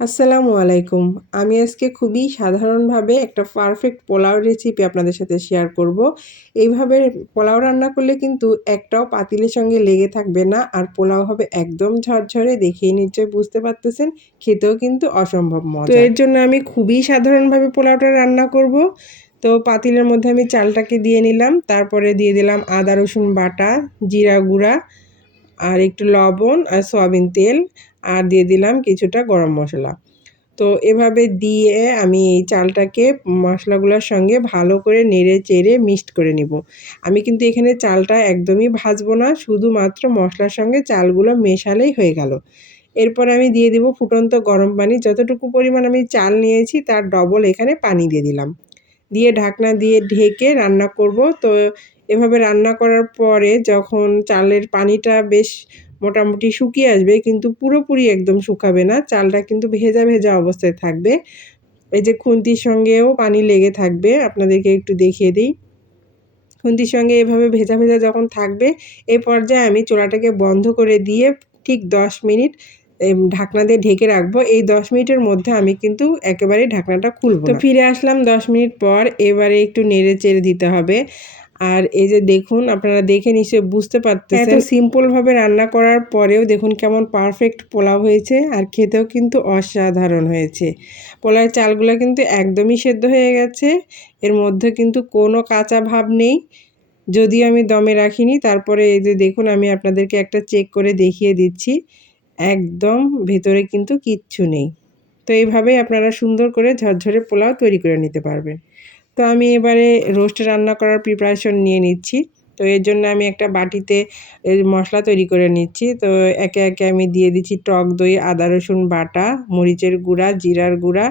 আসসালামু আলাইকুম। আমি আজকে খুবই সাধারণভাবে একটা পারফেক্ট পোলাও রেসিপি আপনাদের সাথে শেয়ার করব। এইভাবে পোলাও রান্না করলে কিন্তু একটাও পাতিলের সঙ্গে লেগে থাকবে না আর পোলাও হবে একদম ঝরঝরে, দেখেই নিশ্চয়ই বুঝতে পারতেছেন, খেতেও কিন্তু অসম্ভব মজা। তো এর জন্য আমি খুবই সাধারণভাবে পোলাওটা রান্না করব। তো পাতিলের মধ্যে আমি চালটাকে দিয়ে নিলাম, তারপরে দিয়ে দিলাম আদা, রসুন বাটা, জিরা গুঁড়া আর একটু লবণ আর সয়াবিন তেল আর দিয়ে দিলাম কিছুটা গরম মশলা। তো এভাবে দিয়ে আমি এই চালটাকে মশলাগুলোর সঙ্গে ভালো করে নেড়ে চেড়ে মিক্সড করে নিব। আমি কিন্তু এখানে চালটা একদমই ভাজবো না, শুধুমাত্র মশলার সঙ্গে চালগুলো মেশালেই হয়ে গেল। এরপর আমি দিয়ে দিব ফুটন্ত গরম পানি, যতটুকু পরিমাণ আমি চাল নিয়েছি তার ডবল এখানে পানি দিয়ে দিলাম। দিয়ে ঢাকনা দিয়ে ঢেকে রান্না করব। তো এভাবে রান্না করার পরে যখন চালের পানিটা বেশ মোটামুটি শুকিয়ে আসবে কিন্তু পুরোপুরি একদম শুকাবে না চালটা কিন্তু ভেজা ভেজা অবস্থায় থাকবে। এই যে খুন্তির সঙ্গেও পানি লেগে থাকবে আপনাদেরকে একটু দেখিয়ে দিই। খুন্তির সঙ্গে এভাবে ভেজা ভেজা যখন থাকবে এই পর্যায়ে আমি চোলাটাকে বন্ধ করে দিয়ে ঠিক দশ মিনিট ঢাকনা দিয়ে ঢেকে রাখব। এই দশ মিনিটের মধ্যে আমি কিন্তু একেবারে ঢাকনাটা খুলবো তো ফিরে আসলাম দশ মিনিট পর এবারে একটু নেড়ে চেড়ে দিতে হবে। আর এই যে দেখুন, আপনারা দেখে নিশ্চয়ই বুঝতে পারতেছেন। এত সিম্পলভাবে রান্না করার পরেও দেখুন কেমন পারফেক্ট পোলাও হয়েছে, আর খেতেও কিন্তু অসাধারণ হয়েছে। পোলার চালগুলো কিন্তু একদমই সেদ্ধ হয়ে গেছে, এর মধ্যে কিন্তু কোনো কাঁচা ভাব নেই। যদিও আমি দমে রাখিনি, তারপরে এই যে দেখুন, আমি আপনাদেরকে একটা চেক করে দেখিয়ে দিচ্ছি। একদম ভেতরে কিন্তু কিচ্ছু নেই। তো এইভাবেই আপনারা সুন্দর করে ঝরঝরে পোলাও তৈরি করে নিতে পারবেন। তো আমি এবারে রোস্ট রান্না করার প্রিপারেশন নিয়ে নিচ্ছি। তো এর জন্য আমি একটা বাটিতে মশলা তৈরি করে নিচ্ছি। তো একে একে আমি দিয়ে দিচ্ছি টক দই, আদা রসুন বাটা, মরিচের গুঁড়া, জিরার গুঁড়া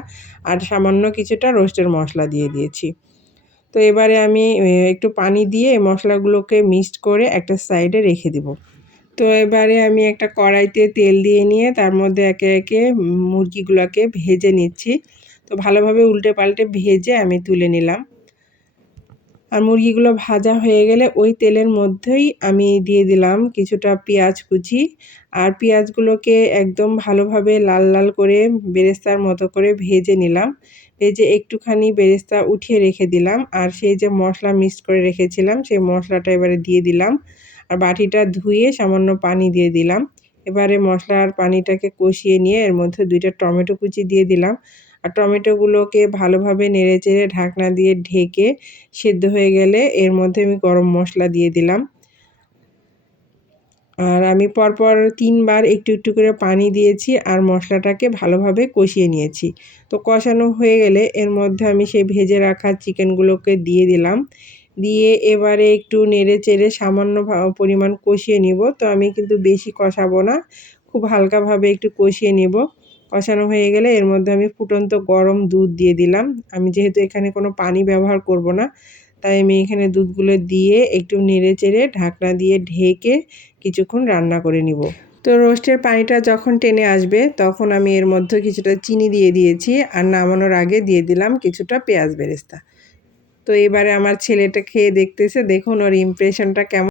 আর সামান্য কিছুটা রোস্টের মশলা দিয়ে দিয়েছি। তো এবারে আমি একটু পানি দিয়ে মশলাগুলোকে মিক্সড করে একটা সাইডে রেখে দেব। তো এবারে আমি একটা কড়াইতে তেল দিয়ে নিয়ে তার মধ্যে একে একে মুরগিগুলোকে ভেজে নিচ্ছি। তো ভালোভাবে উল্টে পাল্টে ভেজে আমি তুলে নিলাম। আর মুরগিগুলো ভাজা হয়ে গেলে ওই তেলের মধ্যেই আমি দিয়ে দিলাম কিছুটা পেঁয়াজ কুচি। আর পেঁয়াজগুলোকে একদম ভালোভাবে লাল লাল করে বেরেস্তার মতো করে ভেজে নিলাম। ভেজে একটুখানি বেরেস্তা উঠিয়ে রেখে দিলাম। আর সেই যে মশলা মিক্স করে রেখেছিলাম সেই মশলাটা এবারে দিয়ে দিলাম। আর বাটিটা ধুয়ে সামান্য পানি দিয়ে দিলাম। এবারে মশলার পানিটাকে কষিয়ে নিয়ে এর মধ্যে দুইটা টমেটো কুচি দিয়ে দিলাম। আর টমেটোগুলোকে ভালোভাবে নেড়ে চেড়ে ঢাকনা দিয়ে ঢেকে সেদ্ধ হয়ে গেলে এর মধ্যে আমি গরম মশলা দিয়ে দিলাম। আর আমি পরপর তিনবার একটু একটু করে পানি দিয়েছি আর মশলাটাকে ভালোভাবে কষিয়ে নিয়েছি। তো কষানো হয়ে গেলে এর মধ্যে আমি সেই ভেজে রাখা চিকেনগুলোকে দিয়ে দিলাম। দিয়ে এবারে একটু নেড়ে চেড়ে সামান্য পরিমাণ কষিয়ে নিব। তো আমি কিন্তু বেশি কষাবো না, খুব হালকাভাবে একটু কষিয়ে নিব। কষানো হয়ে গেলে এর মধ্যে আমি ফুটন্ত গরম দুধ দিয়ে দিলাম। আমি যেহেতু এখানে কোনো পানি ব্যবহার করব না, তাই আমি এখানে দুধগুলো দিয়ে একটু নেড়ে চেড়ে ঢাকনা দিয়ে ঢেকে কিছুক্ষণ রান্না করে নিব। তো রোস্টের পানিটা যখন টেনে আসবে, তখন আমি এর মধ্যে কিছুটা চিনি দিয়ে দিয়েছি আর নামানোর আগে দিয়ে দিলাম কিছুটা পেঁয়াজ বেরেস্তা। তো এবারে আমার ছেলেটা খেয়ে দেখতেছে, দেখুন ওর ইমপ্রেশনটা কেমন